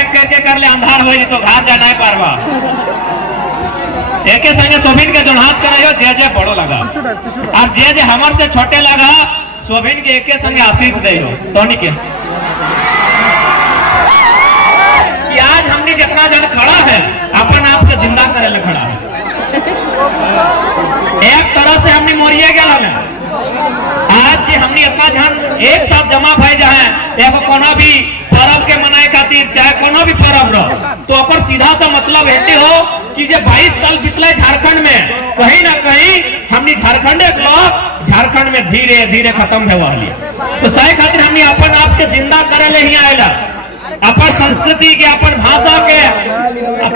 एक करके कर ले अंधार हो तो घाट जा नहीं पारवा एक संगे सोभिन के जोहात कराइयो जे बड़ो लगा और जे हमर से छोटे लगा सोभिन के एक संगे आशीष दे तोनी के कि आज हमने जितना जन खड़ा है अपन आप को जिंदा करे ले खड़ा है। एक तरह से हमने मोरिए गया है आज जे हमने इतना जन एक साथ जमा भई जाए एगो कोनो भी पर्व के मनाए खातिर चाहे कोनो भी पर्व रहो तो अपन सीधा सा मतलब हेते हो कि जे 22 साल बीतले झारखंड में कहीं ना कहीं हमने झारखंड के लोग झारखंड में धीरे धीरे खत्म हो रही तो सही खातिर हमने अपन आप के जिंदा करे ले ही आएला अपन संस्कृति के अपन भाषा के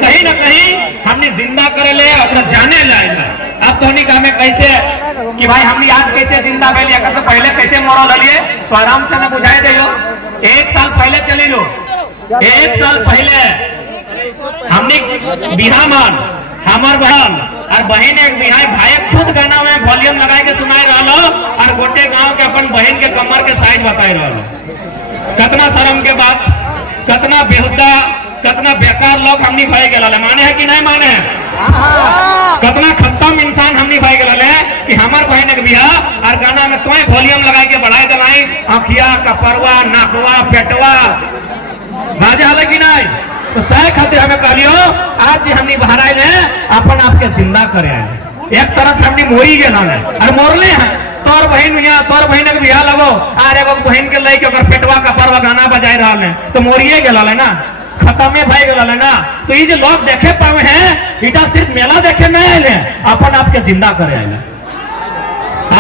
कहीं ना कहीं हमने जिंदा करे ले अपना जाने लाएगा। अब तो नहीं कहा कैसे कि भाई हमने आज कैसे जिंदा भैल तो पहले कैसे मरल लिए तो आराम से मैं बुझाई दे लो। एक साल पहले चली लो एक साल पहले हमने बिहा मान हमार बहन और बहन एक बिहाई भाई खुद गाना में वॉल्यूम लगा के सुनाई रहा और गोटे गांव के अपन बहन के कमर के साइज बताई रहा। कितना शर्म के बात कितना बेहुदा कितना बेकार लोग हमनी भाई गला माने है कि नहीं माने कितना खत्म इंसान हमनी भाई गला कि हमार बहन के बियाह और गाना में कोई वॉल्यूम लगा के बढ़ाई दलाई आँखिया कपरवा नाकवा पेटवा बाजा है कि नहीं तो सह खातिर हमें कहलियो आज हमनी बाहर आए हैं अपन आपके जिंदा करे आए एक तरह से हमनी मोरी गए और मोरले हैं तोर बहन तोर बहन के बियाह लगो आर एगो बहन के लई के ओकर पेटवा का परवा गाना बजाई रहा है तो मोरिए गला ना खत्मे भाई गला ना तो ये जो लोग देखे पावे हैं इटा सिर्फ मेला देखे में आए अपन आपके जिंदा करे आए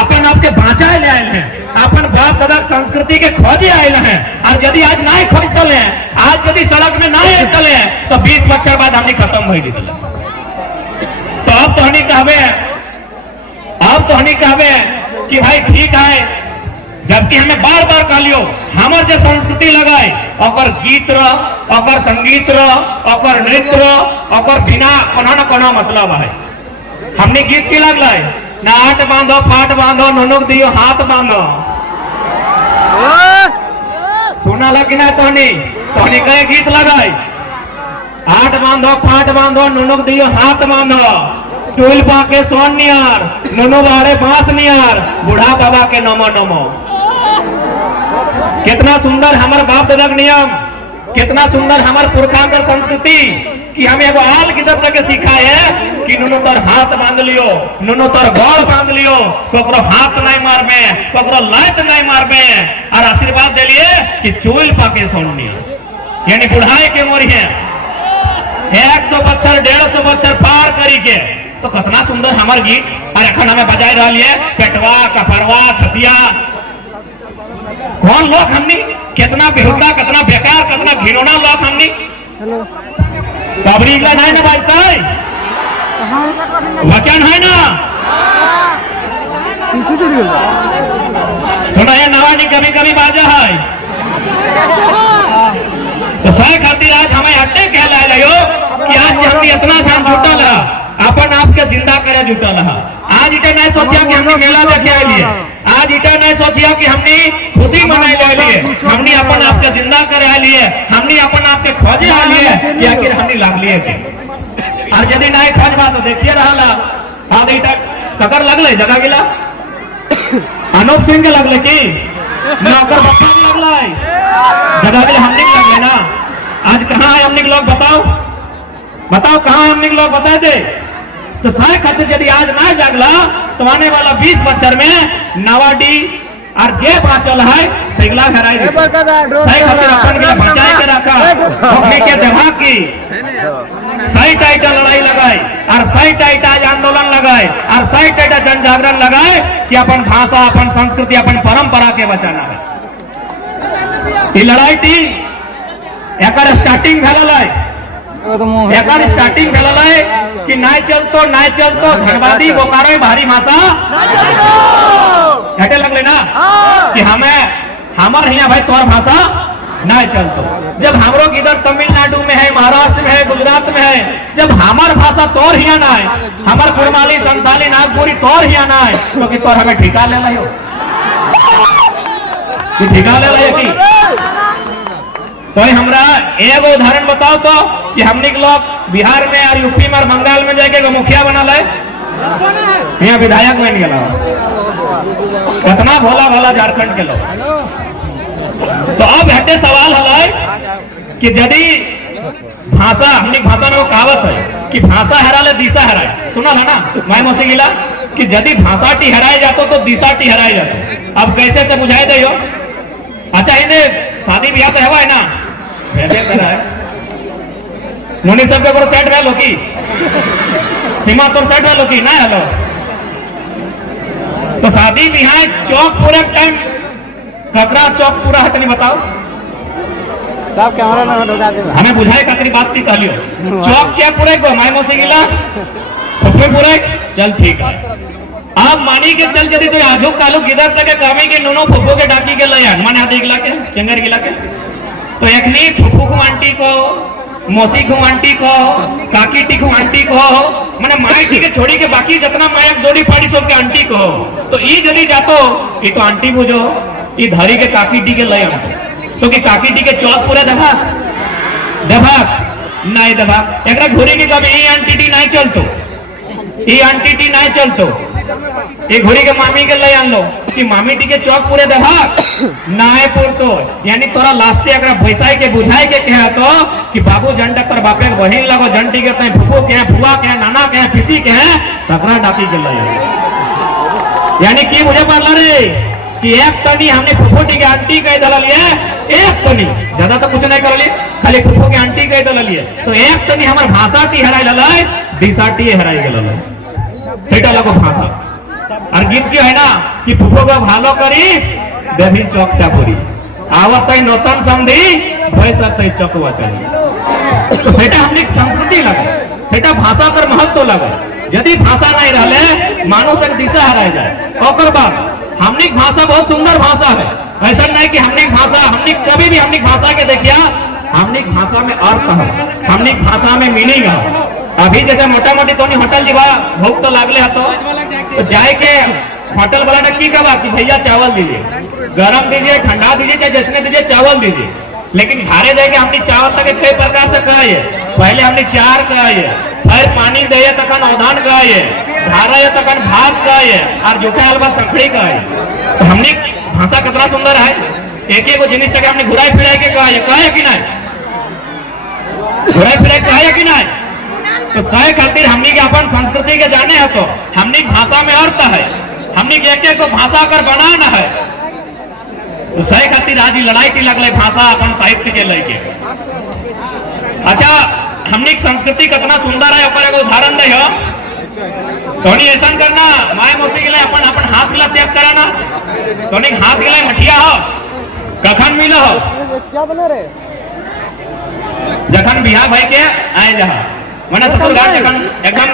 अपन आपके बाँचाए ले आए हैं अपन बाप दादा संस्कृति के खोजे आए हैं और यदि आज नहीं खोज दले आज यदि सड़क में नहीं चले तो 20 बच्चा बाद हमने खत्म हो गई तो अब तो हनी कहबे कि भाई ठीक है जबकि हमें बार बार कहलियो हमार जो संस्कृति लगाए और गीत और संगीत और नृत्य और बिना कोनो न कोनो मतलब है हमने गीत की लगल नाट बांधो पाट बांधो नुनुक दियो हाथ बांधो सुना लगी ना तोहनी कहे गीत लगाए आठ बांधो पाट बांधो नुनुक दियो हाथ बांधो चूल पाके सोन नियार नुनु बाड़े बांस नियार बूढ़ा बाबा के नमो नमो। कितना सुंदर हमारे बाप दादा नियम कितना सुंदर हमारे पुरखा का संस्कृति कि हमें एगो आल की तरफ के सिखाए है कि नुनु तोर हाथ बांध लियो नुनु तोर गौर बांध लियो कोकरो हाथ नहीं मारबे कोकरो लात नहीं मारबे और आशीर्वाद दे लिए कि चूल पाके सोन नियार यानी बुढ़ाई के मोरी है 100 बच्चर 150 बच्चर पार करी के तो कितना सुंदर हमार गीत और अखन हमें बजाई रहा है पेटवा कपरवा छतिया कौन लोग हमनी कितना बेहुदा कितना बेकार कितना घिनौना लोग हमनी बाबरी नहीं ना बाजता है वचन है ना सुना है नवानी कभी कभी बाजा है तो सही खातिर आज हमें हट्टे कहला लियो कि आज हमने इतना ध्यान जुटल अपन आपके जिंदा करे जुटल आज इटे नहीं सोचिया कि हमने मेला देखे आए लिए आज इटे नहीं सोचिया कि हमने खुशी मनाए ले लिए हमने अपन आपके जिंदा करे आ लिए हमने अपन आपके खोजे आ लिए कि आखिर हमने लाग लिए थे और यदि नहीं खोज बा तो देखिए रहा आज इटा ककर लगल जगह गिला अनूप सिंह के लगल की नौकर बच्चा लगल जगह गिला हमने लगले ना आज कहाँ है हमने लोग बताओ कहाँ हमने लोग बता दे तो सही खातिर यदि आज ना जागला तो आने वाला 20 बच्चर में नवाडी और जे बाचल है सिगला घराई सही खातिर अपन के बचाए के रखा अपने के दिमाग की सही टाइटा लड़ाई लगाए और सही टाइटा आंदोलन लगाए और सही टाइटा जन जागरण लगाए कि अपन भाषा अपन संस्कृति अपन परंपरा के बचाना है। ये लड़ाई थी एक स्टार्टिंग भेल है स्टार्टिंग भेल है कि नहीं चलतो धनबादी बोकारो भारी भाषा हटे लगले ना कि हमें हमार यहाँ भाई तोर भाषा नहीं चलतो जब हमरो इधर तमिलनाडु में है महाराष्ट्र में है गुजरात में है जब हमार भाषा तोर हिया ना है हमार कुरमाली संताली नागपुरी तोर हिया ना है तो कि तोर हमें ठिका ले लियो कि ठिका ले लियो कि कोई हमरा एगो उदाहरण बताओ तो कि हमने के लोग बिहार में और यूपी में और बंगाल में जाके मुखिया बनल है, यहाँ विधायक बन गया, कितना भोला भोला झारखंड के लोग। तो अब हटे सवाल है कि यदि भाषा, हमने भाषा में वो कहावत है कि भाषा हराले दिशा हराए, सुना है ना मैं मोसी गिला कि यदि भाषा टी हराए जातो तो दिशा टी हराए जातो। अब कैसे से बुझाए दे हो? अच्छा इन्हें शादी ब्याह तो है ना, मुनि सब के सेट रह लो की सीमा तो सेट रह लो की ना हेलो। तो शादी ब्याह चौक पूरा टाइम ककरा चौक पूरा हटनी बताओ सब कैमरा ना ढोका दे हमें बुझाए कतरी बात की कहलियो चौक क्या पूरे को माय मोसी गिला फुफे पूरे चल ठीक है। आप मानी के चल यदि तो आजू कालू किधर तक कामी के नोनो फुफो के डाकी के लय मन हाथ गिला के चंगर गिला के तो एकनी फुफू को आंटी को मौसी को आंटी को काकी टी को आंटी को मैंने माई टी के छोड़ी के बाकी जितना मायक जोड़ी पाड़ी सब के आंटी को तो ई जल्दी जातो ये तो आंटी बुझो ये धरी के काकी टी के लय तो कि काकी टी के चौक पूरे दबा दबा नहीं दबा एक घोड़ी के कभी ये आंटी टी नहीं चलतो ये आंटी टी नहीं चलतो ये घोड़ी के मामी के ले आन लो कि मामी टी के चौक पूरे दबा नाए पुरतो यानी तोरा लास्टे अगर भैसाई के बुझाई के कहे तो कि बाबू जंटा पर बापे के बहिन लगो जंटी के तय फुफो के फुआ के नाना के पिसी के तकरा डाकी के ले यानी की मुझे पड़ला रे कि एक तनी हमने फुफो टी के आंटी कह दल लिए एक तनी ज्यादा तो कुछ नहीं कर लिए खाली फुफो के आंटी कह दल लिए तो एक तनी हमार भाषा टी हराई ललाई दिशा टी हराई गेल सेटा लगो भाषा और गीत क्यों है ना कि फुफो को भालो करी देवी चौक चापुरी आवत नौतन समझी वैसा चौकवा चली तो सेटा हमने संस्कृति लगे सेटा भाषा पर महत्व लगे यदि भाषा नहीं रहे मानो से दिशा हराई जाए और बाद हमने भाषा बहुत सुंदर भाषा है ऐसा नहीं कि हमने भाषा हमने कभी भी हमने भाषा के देखिया हमने भाषा में अर्थ है हमने भाषा में मीनिंग है। अभी जैसे मोटा मोटी तो होटल जीवा भूख तो लागले है तो जाए के होटल वाला ने की कहा कि भैया चावल दीजिए गरम दीजिए ठंडा दीजिए चाहे जैसने दीजिए चावल दीजिए लेकिन घरे जाके हमने चावल तक कई प्रकार से कहा पहले हमने चार कहा फिर पानी दे तकन अवधान कहा धारा तकन भात कहा और जूठा हलवा सखड़ी कहा तो हमने भाषा कितना सुंदर है एक एक जिनिस तक हमने घुराई फिराई के कहा कि नहीं घुराई फिराई कहा कि नहीं तो सही खातिर हमने के अपन संस्कृति के जाने है तो हमने भाषा में अर्थ है हमने एक एक को भाषा कर बनाना है तो सही खातिर आज लड़ाई की लगल भाषा अपन साहित्य के लेके। अच्छा हमने संस्कृति कितना सुंदर है ऊपर एक उदाहरण दे हो तो ऐसा करना माए मौसी के लिए अपन अपन हाथ गिला चेक कराना तो हाथ गिला मठिया हो कखन मिलो हो जखन बिहार भाई के आए जहा मैंने ससुरघाट जखन एकदम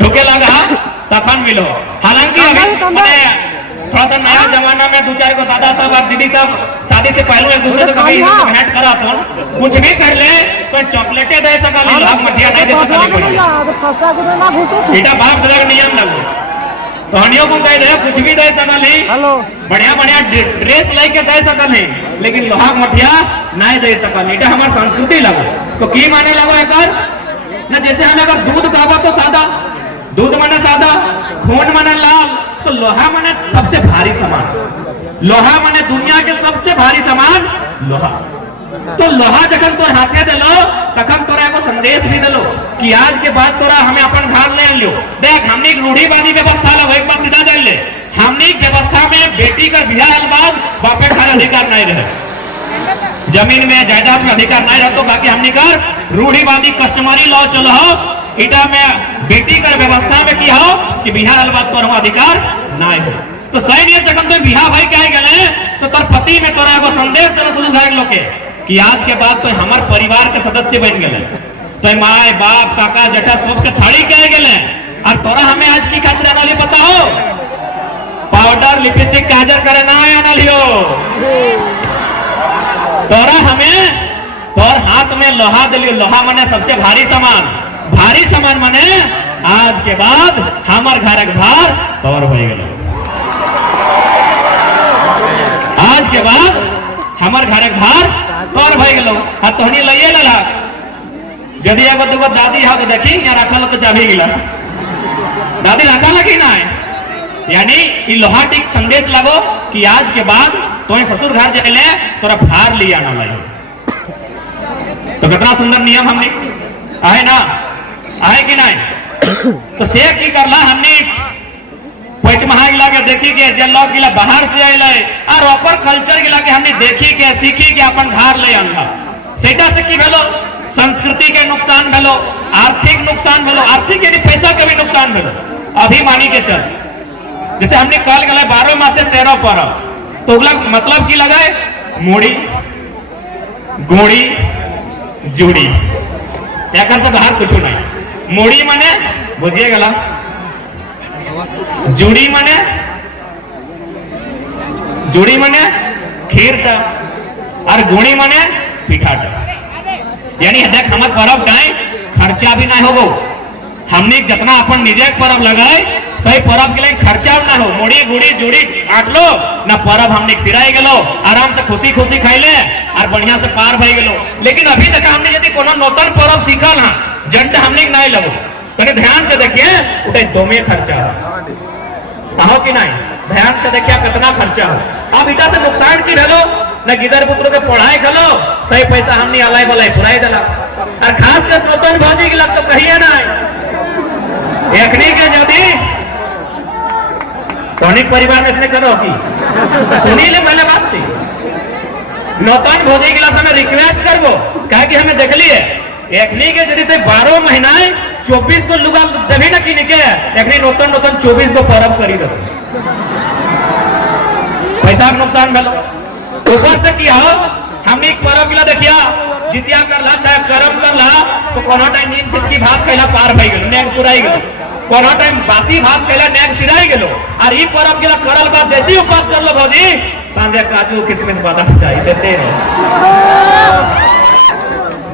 ढुके लगा तखन मिलो हालांकि अभी मैंने थोड़ा सा नया जमाना में दो चार को दादा साहब और दीदी साहब शादी से पहले एक दूसरे को कभी भेंट करा तो कुछ भी कर ले तो चॉकलेटे दे सका ले लाभ मठिया नहीं दे सका बेटा बाप दादा का नियम लगो तो हनियों को कह दे कुछ भी दे सका ले बढ़िया बढ़िया ड्रेस लेके दे सका ले लेकिन लोहा मठिया नहीं दे सका बेटा हमारी संस्कृति लगो तो की माने लगो एक ना जैसे हम अगर दूध खावा तो सादा दूध माने सादा खून माने लाल तो लोहा माने सबसे भारी सामान लोहा माने दुनिया के सबसे भारी सामान लोहा तो लोहा जखन तोर हाथे दिलो तखन तोरा एगो संदेश भी दिलो कि आज के बाद तोरा हमें अपन घर ले लियो देख हमने एक रूढ़ीवादी व्यवस्था ला एक बात सीधा जान ले हमने व्यवस्था में बेटी का बियाह के बाद बापे खाने अधिकार नहीं रहे जमीन में जायदाद में अधिकार नहीं रहता बाकी हमने कर रूढ़ीवादी कस्टमरी लॉ चलो हो इटा में बेटी कर व्यवस्था में किया हो कि बिहार अलबाद तो अधिकार नहीं हो तो सही नहीं जखन तो बिहार भाई कहे गए तो तोर पति में तोरा एगो संदेश देना शुरू कर लोके कि आज के बाद तो हमार परिवार के सदस्य बन गए तो माए बाप काका जेठा सबके छाड़ी कहे गए और तोरा हमें आज की खातिर आना पता हो पाउडर लिपस्टिक काजर करे ना आना लियो तोरा हमें तोर हाथ में लोहा दिलियो लोहा माने सबसे भारी सामान माने आज के बाद हमार घर के भार तोर हो गए आज के बाद हमार घर के भार तोर भाई गेलो आ तोहनी लइए लेला यदि एगो दुगो दादी हा तो देखी या रखल तो चाबी गेला दादी रखल कि ना यानी ई लोहाटिक संदेश लगो कि आज के बाद तोहे ससुर घर जाले तोरा भार लिया ना लाई तो कितना सुंदर नियम हमने आए ना आए कि नहीं तो से की करला हमने पंचमहा गिला के देखी के जे लोग गिला बाहर से आइले और ओकर कल्चर गिला के हमने देखी के सीखी के अपन घर ले आनला सेटा से की भेलो संस्कृति के नुकसान भेलो आर्थिक नुकसान भेलो आर्थिक यानी पैसा के भी नुकसान भेलो अभी मानी के चल जैसे हमने कल गला 12 मास से 13 परब तो उगला मतलब की लगाए मोड़ी गोड़ी जुड़ी याकर से बाहर कुछ नहीं मोड़ी माने बुझिए गला जुड़ी माने खीर टा और गुणी माने पीठा टा यानी देख हमार परब गाय खर्चा भी ना होगो हमने जितना अपन निजे परब लगाए सही परब के लिए खर्चा ना हो मोड़ी गुड़ी जुड़ी आट लो ना परब हमने सिराई गेलो आराम से खुशी खुशी खाइले और बढ़िया से पार भई गेलो लेकिन अभी तक हमने यदि कोनो नूतन परब सीखल हां जंट हमने नहीं लगो तो ध्यान से देखिए उठे दो में खर्चा हो कि नहीं ध्यान से देखिए कितना खर्चा हो अब इटा से नुकसान की भेलो न गिदर पुत्र के पढ़ाई कलो सही पैसा हमने अलाई बलाई पुराई देला और खास कर नूतन भौजी के लग तो कहिए ना एकनी के यदि कौनिक परिवार में इसने करो कि सुनी ले पहले बात थी नौतन भोजी के लिए रिक्वेस्ट करबो कहा कि हमें देख लिए एकनी के यदि 12 महीना 24 को लुगा देवी ना किन के एकनी नौतन 24 को परब करी दो पैसा नुकसान भेलो ऊपर से किया हमने एक परब गिला देखिया जितिया करला चाहे करम करला तो कोनो टाइम नींद छिटकी भात खैला पार भई गेलो नेक पुराई गेलो कोनो टाइम बासी भात खैला नेक सिराई गेलो और ई परब गिला करल बात जैसी उपवास कर लो भौजी सांझे काजू किशमिश बादाम चाहिए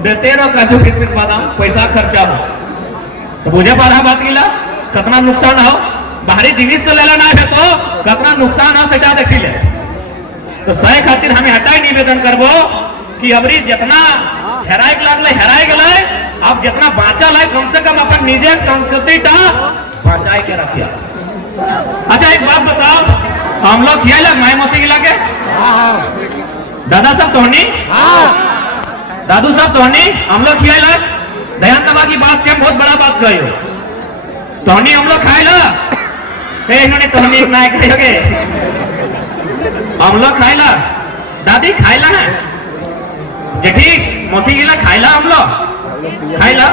देते रहो काजू किशमिश बादाम पैसा खर्चा हो तो बुझे पा रहा बात गिला कितना नुकसान हो बाहरी जीवित तो लेला ना है तो कितना नुकसान हो सेटा देखी ले तो सही खातिर हमें हटाई निवेदन करबो कि अबरी जितना हेराई लागले हेराई गेले अब जितना बाँचल है कम से कम अपन निजे संस्कृति टा बचाई के रखिया अच्छा एक बात बताओ हम लोग खियाला माय मौसी गिला के दादा सब तोहनी दादू सब तोहनी हम लोग खियाला ध्यान दबा की बात के बहुत बड़ा बात कही तोहनी हम लोग खाएला इन्होंने तोहनी एक नायक कहोगे हम लोग खाएला दादी खाएला है जेठी मौसी गिला खाएला हम लोग खाएला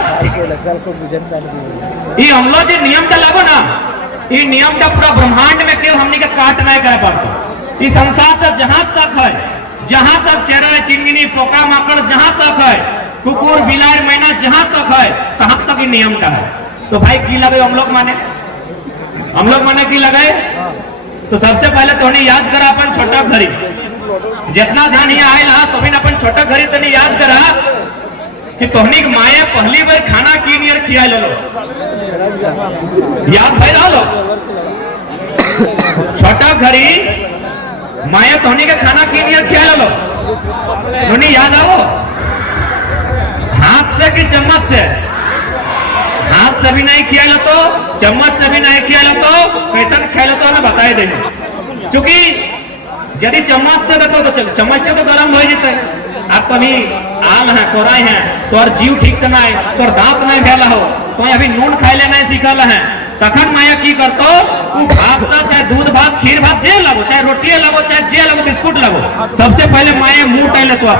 ये हम लोग जो नियम का लागो ना ये नियम का पूरा ब्रह्मांड में क्यों हमने का काट नहीं कर पाते इस संसार तक जहां तक है जहां तक चेहरा चिंगनी पोका माकड़ जहां तक है कुकुर बिलाड़ मैना जहां तक है तहां तक ही नियम का है तो भाई की लगे हम लोग माने की लगाए तो सबसे पहले तो याद करा अपन छोटा घड़ी जितना ध्यान यहाँ आये ला तो अपन छोटा घड़ी तो नहीं याद करा कि तोहनी माए पहली बार खाना की नियर खिया लो याद भाई रहा लो छोटा घड़ी माए तोहनी के खाना की नियर खिया लो तोहनी याद आओ हाथ से कि चम्मच से हाथ से भी नहीं खिया लो तो चम्मच से भी नहीं खिया लो तो कैसा खिया लो तो हमें बताए देंगे क्योंकि यदि चम्मच से देते तो चम्मच से तो गर्म हो जाता है अब कभी आल है कोराई है तो और जीव ठीक से ना तो दांत नहीं भेला हो तो अभी नून खाए नहीं सीखल है तखन माया की करतो भात ना चाहे दूध भात खीर भात जे लगो चाहे रोटी लगो चाहे जे लगो बिस्कुट लगो सबसे पहले माया मुंह टाइले तो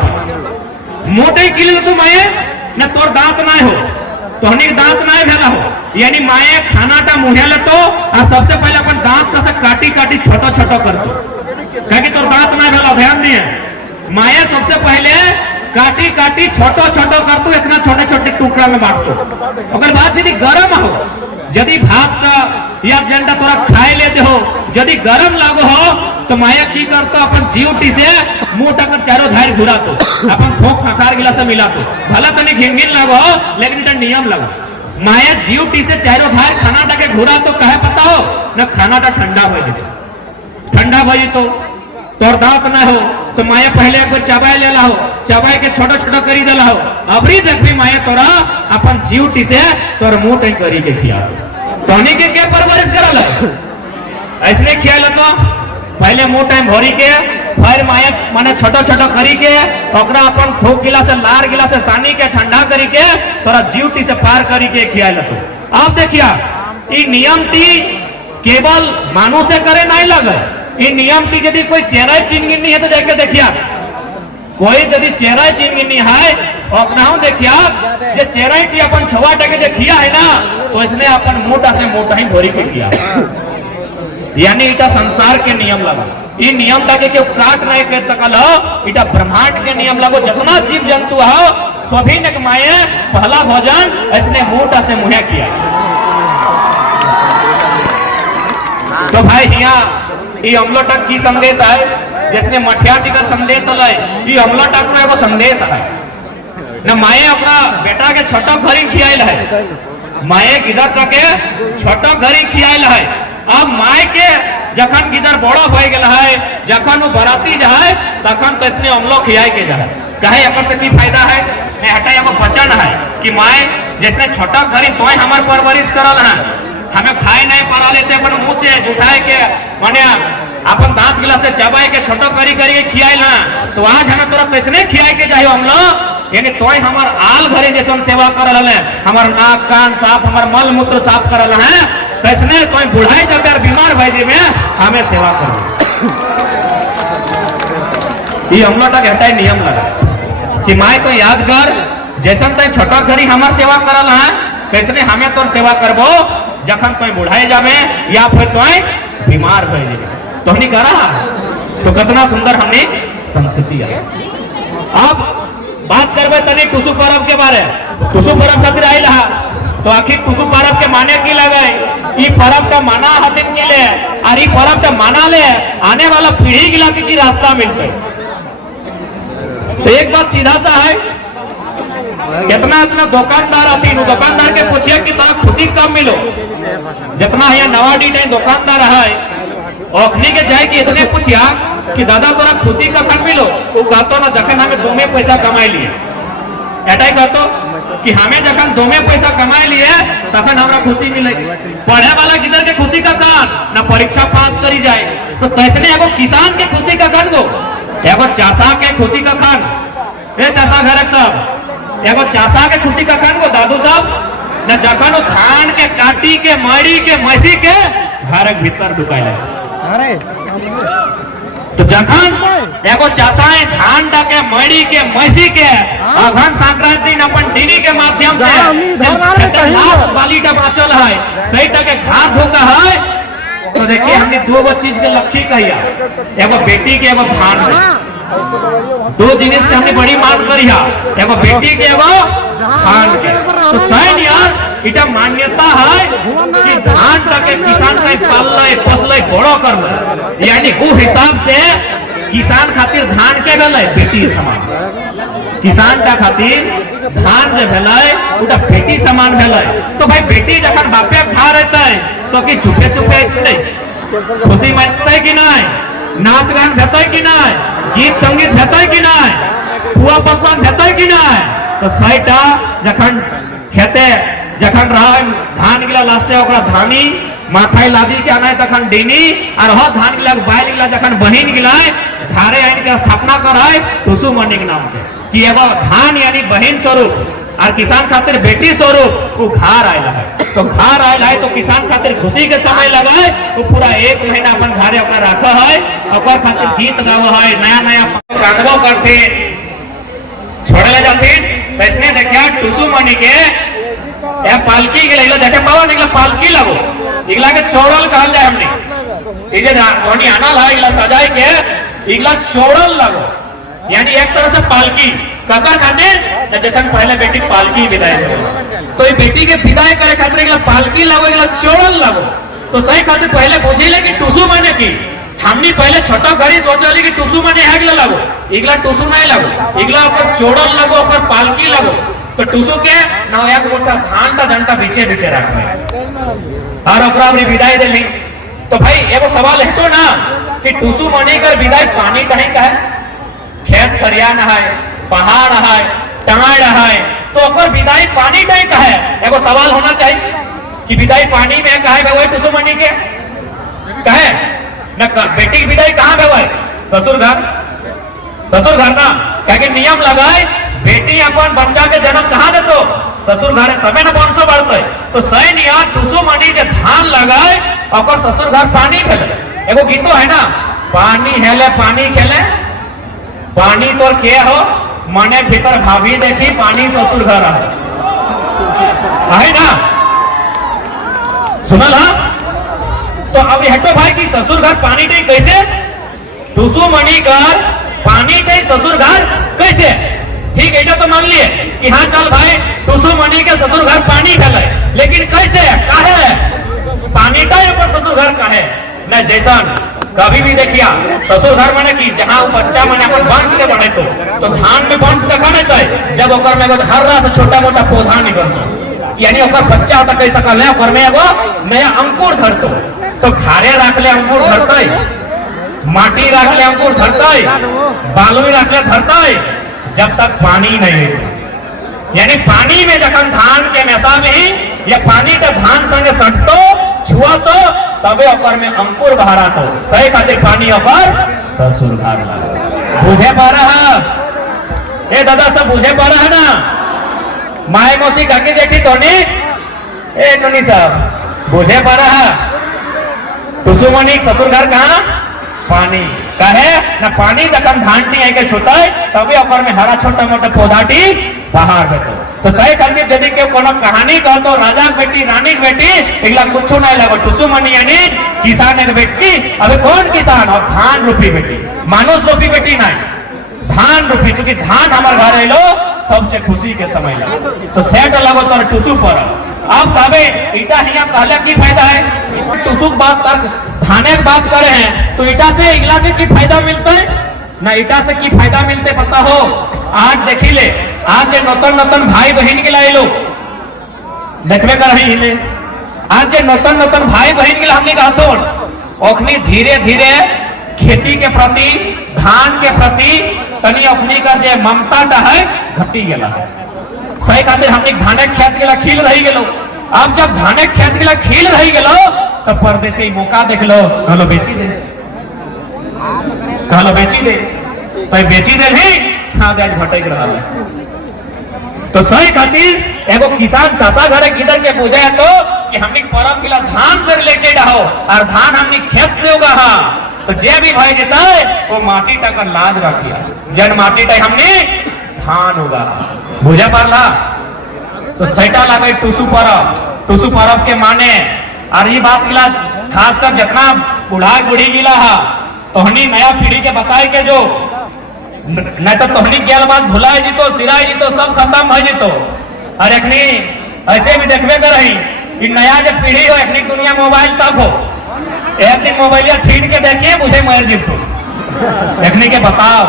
मुंह टाई की ले तू माया न तोर दांत ना हो तो हनी दांत ना भेला हो यानी माया खाना टा मुहे ले तो और सबसे पहले अपन दांत का से काटी काटी छोटा छोटा कर दो कहे तोर दांत ना भेला ध्यान दिए माया सबसे पहले काटी काटी छोटो छोटो कर तू इतना छोटे छोटे टुकड़ा में बांट दो अगर बात यदि गर्म हो यदि भात का या जंडा तोरा खाए लेते हो यदि गर्म लागो हो तो माया की करतो अपन जीवटी से मुंह टकर चारों धार घुरा तो अपन थोक खखार गिला से मिला तो भला तनी घिनघिन लागो लेकिन इतना नियम लगो माया जीवटी से चारों धार खाना टाके घुरा तो कहे पता हो न खाना टा ठंडा हो जाए ठंडा हो तो तोर दांत ना हो तो माया पहले एक बार चबाए ले ला हो, चबाए के छोटा छोटा करी दला हो, अबरी देखबी माया तोरा अपन जीवटी से तोर मुंह टई करी के खिया तोनी के क्या परवरिश करल ऐसने खियाल तो पहले मुंह टाइम भरी के फिर माया माने छोटा छोटा करी के ओकरा अपन थोक गिलास से लार गिलास से सानी के ठंडा करी के तोरा जीवटी से पार करी के खियाल तो अब देखिया ई नियम टी केवल मानू से करे नहीं लगे, ई नियम टी यदि कोई चेहरा चिनगिनी है तो देख के देखिया कोई यदि चेहरा चिनगिनी है अपना देखिया जे चेहरा की अपन छवा टके जे खिया है ना तो इसने अपन मोटा से मोटा ही भरी के किया यानी इटा संसार के नियम लगा, ई नियम ताके क्यों काट नहीं कर सकल हो, इटा ब्रह्मांड के नियम लगो जितना जीव जंतु हो सभी ने माये पहला भोजन इसने मोटा से मुहे किया। तो भाई यहाँ ये अमलो तक की संदेश है जिसने मठिया टिकर संदेश लाए ये अमलो तक में वो संदेश है न माये अपना बेटा के छोटा घरी खियाल है, माये गिदर तक छोटा घरी खियाल है। अब माय के जखन गिदर बड़ा हो गया है जखन वो बराती जाए तखन तो इसने अमलो खियाए के जाए कहे अकर से की फायदा है मैं हटा एगो वचन है कि माय जिसने छोटा घरी तोय हमार परवरिश करल है हमें खाए नहीं पड़ा लेते अपन मुंह से उठाए के माने अपन दांत गिलास से चबाए के छोटो करी करी के खियाए ना तो आज हमें तोरा कैसने खियाए के जाए हम लोग यानी तोय हमार आल भरे जैसन सेवा कर रहे हमार नाक कान साफ हमार मल मूत्र साफ कर रहे हैं कैसने तोय बुढ़ाई जब यार बीमार भाई में हमें सेवा करो ये हम लोग हटाए नियम लगा कि माए तो याद कर जैसन तय छोटा घरी हमार सेवा करल है कैसने हमें तोर सेवा करबो जखन तोय बुढ़ाई जामे या फिर तोय बीमार हो जाए तो हमने करा तो कितना सुंदर हमने संस्कृति है। अब बात करबे तनी टुसु पर्व के बारे टुसु पर्व खातिर आइल हा तो आखिर टुसु पर्व के माने की लगे ई पर्व का माना हतिन के ले और ई पर्व का माना ले आने वाला पीढ़ी के लाके की रास्ता मिलते तो एक बात सीधा सा है कितना इतना दुकानदार आती है दुकानदार के पूछिए कि तारा खुशी कब मिलो जितना है नवा डी दुकानदार है ओखनी के जाए कि इतने पूछिया कि दादा तोरा खुशी कब मिलो वो कहतो ना जखन हमें दो में पैसा कमाए लिए एटाई कहतो कि हमें जखन दो में पैसा कमाए लिए तखन हमरा खुशी मिले पढ़े वाला किधर के खुशी का कान ना परीक्षा पास करी जाए तो कैसे एगो किसान के खुशी का कान गो एगो चासा के खुशी का खान ए चासा घरक साहब एगो चासा के खुशी का खान गो दादू साहब न जखन धान के काटी के मरी के मसी के घरक भीतर ढुकाइले तो जखन एगो चासाए धान डाके मरी के मसी के अघन संक्रांति अपन डीनी के माध्यम से वाली का बाचल है सही टके घाट धोका है तो देखिए हमने दो चीज के लक्ष्य कहिया एगो बेटी के एगो धान दो जिनिस के हमने बड़ी मांग करी है एगो बेटी के एगो धान के तो सही यार इटा मान्यता है कि धान के किसान का पालना फसला बड़ो करना यानी वो हिसाब से किसान खातिर धान के गल बेटी समान किसान का खातिर धान जो भेलै उटा बेटी समान भेलै तो भाई बेटी जखन बापे खा रहता है तो कि चुपे चुपे खुशी मनते कि नहीं नाच गान भेटै कि नहीं गीत संगीत भेटै कि नहीं पुआ पकवान भेटै कि नहीं तो सहीटा जखन खेते जखन रहा धान गिला लास्टे ओकरा धानी माथाई लादी के आना तखन डीनी और हो धान गिला बाइल गिला जखन बहिन गिला धारे आइन के स्थापना कराए टुसु मनी के नाम से कि एगो धान यानी बहिन स्वरूप और किसान खातिर बेटी स्वरूप वो घर आयला है तो घर आयला है तो किसान खातिर खुशी के समय लगा है वो पूरा एक महीना अपन घरे अपना रखा है और खातिर गीत गावा है नया नया गानबो करते छोड़े ले जाते वैसने देखिया टुसु मनी के या पालकी के लेलो देखे पावा निकला पालकी लगो इगला के चौड़ल कहल जाए हमने इजे धोनी आनल है इगला सजाए के इगला चौड़ल लगो यानी एक तरह से पालकी कका खातिर जैसे पहले बेटी पालकी विदाई तो ये बेटी के विदाई करे खातिर इगला पालकी लगो इगला चौड़ल लगो तो सही खातिर पहले बुझिले कि टुसु माने की हमनी पहले छोटा घड़ी सोचली कि टुसु माने हेगला लगो इगला टुसु नहीं लगो इगला ऊपर चौड़ल लगो ऊपर पालकी लगो तो टुसु के ना एक मोटा धान का झंटा बीचे बीचे रखने और ओकरा अपनी विदाई देली तो भाई एगो सवाल है तो ना कि टुसु मनी कर विदाई पानी कहीं का है, खेत खरियान है, पहाड़ है, टाड़ है, तो ओकर विदाई पानी कहीं का है। एगो सवाल होना चाहिए कि विदाई पानी में कहे भगवाई टुसु मनी के कहे न बेटी की विदाई कहाँ भगवाई ससुर घर ना क्या नियम लगाए बेटी अपन बच्चा के जन्म कहाँ देतो ससुर घर तबे न वंश बढ़ते। तो सही नियम टुसु मनी जे धान लगाए और ससुर घर पानी खेले। एगो गीतो है ना, पानी हेले पानी खेले, पानी तोर के हो मने भीतर भाभी देखी पानी ससुर घर है ना, सुनल हा? तो अब हटो भाई कि ससुर घर पानी दे कैसे, टुसु मनी घर पानी दे ससुर घर कैसे। ठीक है तो मान लिए कि हाँ चल भाई टुसु मनी के ससुर घर पानी खेले, लेकिन कैसे काहे पानी का ऊपर ससुर घर काहे न। जैसा कभी भी देखिया ससुर घर मैंने कि जहाँ बच्चा मैंने अपन वंश के बढ़े तो धान में वंश देखा नहीं था जब ओकर में हर्रा से छोटा मोटा पौधा निकलता, यानी ओकर बच्चा होता कह सकल है ओकर में एगो नया अंकुर धरतो। तो घारे रख ले अंकुर धरते, माटी रख ले अंकुर धरते, बालू रख ले धरते, जब तक पानी नहीं है। यानी पानी में जखन धान के मेसा में या पानी के धान संगे सटतो छुआ तो तबे ओकर में अंकुर बहरा तो सही खातिर पानी ओकर ससुर घर बुझे पा रहा ए दादा सब बुझे पा रहा है ना। माए मौसी काकी जेठी तोनी ए नोनी साहब बुझे पा रहा। टुसु मनी ससुर घर कहाँ पानी कहे ना, पानी जखन धान टी आई के छूता तभी ओकर में हरा छोटा मोटा पौधा टी बाहर बेटो। तो सही खातिर यदि के कोनो कहानी कहतो राजा की बेटी रानी की बेटी इगला कुछ नहीं लगो। टुसु मनी यानी किसान की बेटी। अबे कौन किसान और धान रूपी बेटी, मानुष रूपी बेटी नहीं धान रूपी, चूंकि धान हमारे घर आलो सबसे खुशी के समय लगा तो सेट लगो तो टुसु पर। अब तबे ईटा हिया कहले की फायदा है, टुसु की बात तक धाने की बात करे हैं तो ईटा से इगला के की फायदा मिलता है ना, ईटा से की फायदा मिलते पता हो। आज देखी ले आज नूतन नूतन भाई बहन के लाए लोग देखबे कर रही ले, आज नूतन नूतन भाई बहन के हमने कहा तो ओखनी धीरे धीरे खेती के प्रति धान के प्रति तनी ओखनी का जे ममता है घटी गला है। सही खातिर हमने धाने खेत के खील रही गेलो। अब जब धाने खेत के खील रही गेलो तो परदेसी मौका देख लो कहलो बेची दे, कहलो बेची दे तो बेची दे भी हाँ आज भटक रहा है। तो सही खातिर एगो किसान चासा घरे किधर के पूछे तो कि हमने परम किला धान से लेके रहो और धान हमने खेत से होगा। तो जे भी भाई देता है वो माटी तक लाज रखिया, जन माटी तक हमने धान होगा बुझे पारला। तो सैटा लगे टुसु परब के माने और ये बात गिला खासकर जितना बुढ़ा बुढ़ी गिला है तोहनी नया पीढ़ी के बताए के जो नहीं तो तोहनी ज्ञान बात भुलाए जी तो सिराए जी तो सब खत्म हो जी तो। और एकनी ऐसे भी देखबे कर रही कि नया जो पीढ़ी हो एकनी दुनिया मोबाइल तक हो, एक दिन मोबाइल छीन के देखिए मुझे मर जी तो एकनी के बताओ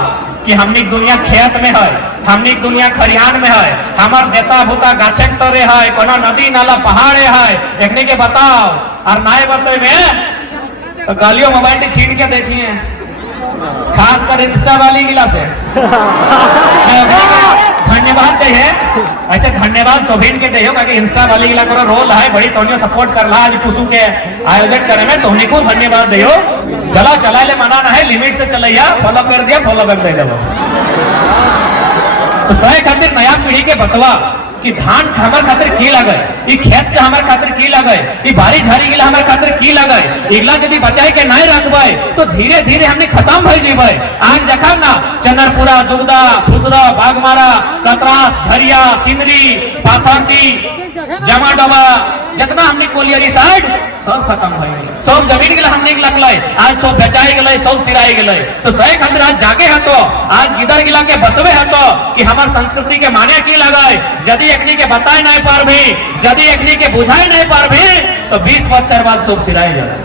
कि हमनी दुनिया खेत में है, हमनी दुनिया खरियान में है, हमार देता भूता गाछे तरे है, कोनो नदी नाला पहाड़े है, एकनी के बताओ। और नए बते में तो कालियो मोबाइल छीन के देखिए खास कर इंस्टा वाली गिला से धन्यवाद कहे ऐसे धन्यवाद सोभिन के दे कि इंस्टा वाली गिला करो रोल है बड़ी तोनियो सपोर्ट कर रहा आज टुसु के आयोजन करे में तोहनी को धन्यवाद दे। चला चला ले मना ना है लिमिट से चलैया फॉलो कर दिया फॉलो कर दे देबो। तो सही खातिर नया पीढ़ी के बतवा कि धान हमारे खातिर की लगे, ई खेत के हमारे खातिर की लगे, ई बारी झाड़ी गिला हमारे खातिर की लगे, इगला यदि बचाए के नहीं रखबे तो धीरे धीरे हमने खत्म हो जीबे। आज देखा ना चंदरपुरा दुगदा फुसरा बागमारा कतरास झरिया सिंदरी पाथरटी जमाडबा जितना हमने कोलियरी साइड सब खत्म हो गए, सब जमीन गिला हमने लगल आज सब बेचाई गए सब सिराई गए। तो सही खातिर आज जागे है तो आज गिदर गिला के बतवे है तो कि हमार संस्कृति के माने की लगे। यदि एकनी के बताए नहीं पार भी, यदि एकनी के बुझाए नहीं पार भी तो 20 बच्चर बाद सब सिराई जाए।